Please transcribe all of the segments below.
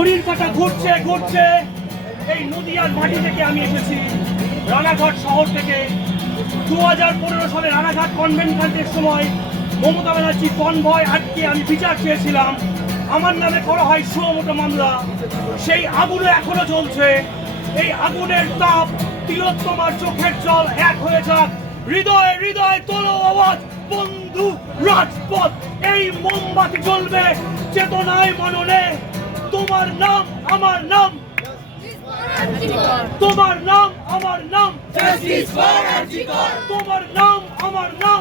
ঘড়ির কাটা ঘুরছে ঘুরছে। এই নদিয়ার মাটি থেকে আমি এসেছি। রানাঘাট শহর থেকে। দু হাজার পনেরো সালে রানাঘাট কনভেনশনের সময় মমতা ব্যানার্জি কনভয় আটকে আমি বিচার চেয়েছিলাম। আমার নামে করা হয় সুমোটো মামলা। সেই আগুনে এখনও চলছে এই আগুনের তাপ তিলোত্তমার চোখের জল এক হয়ে যাক। হৃদয়ে হৃদয়ে তোলো আওয়াজ। বন্ধু, রাজপথ, এই মোমবাতি জ্বলবে। চেতনায় মননে তোমার নাম আমার নাম। তোমার নাম আমার নাম! তোমার নাম আমার নাম!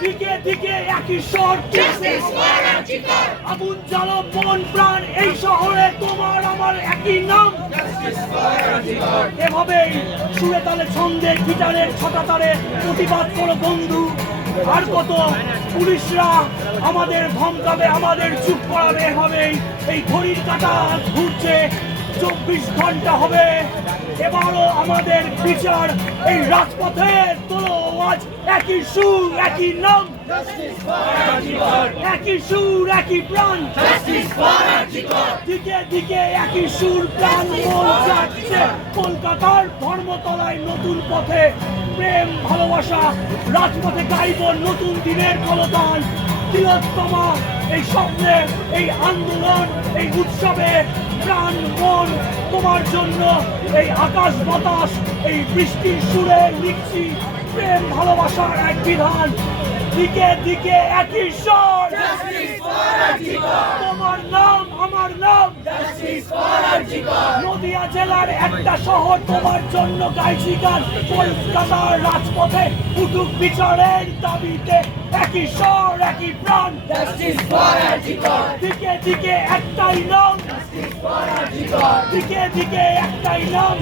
দিকে দিকে একই Antigone! আগুন জ্বালো মন প্রাণ এই শহরে তোমার আমার একই নাম। এভাবেই সুরে তালে ছন্দে গিটারের ছটা তারে প্রতিবাদ করো বন্ধু। আর কত পুলিশরা আমাদের ধমকাবে আমাদের চুপ করাবে এভাবেই এই ঘড়ির কাটা ঘুরছে, চব্বিশ ঘণ্টা হবে। এবারও আমাদের বিচার এই রাজপথে তোলো, আজ একই সুর, একই নাম। একই সুর, একই প্রাণ! দিকে দিকে একই সুর প্রাণ যাচ্ছে। কলকাতার ধর্মতলায় নতুন পথে প্রেম, ভালোবাসা, রাজপথে গাইব নতুন দিনের কলতান তিলোত্তমা, এই স্বপ্নে, এই আন্দোলন, এই উৎসবে প্রাণ, মন তোমার জন্য এই আকাশ বাতাস, এই বৃষ্টির সুরে লিখছি প্রেম, ভালোবাসার এক বিধান দিকে দিকে একই স্বর! তোমার নাম! নদিয়া জেলার একটা শহর তোমার জন্য গাইছি গান কলকাতার রাজপথে উঠুক বিচারের দাবিতে একই স্বর একই প্রাণ! দিকে দিকে একটাই নাম! দিকে দিকে একটাই নাম!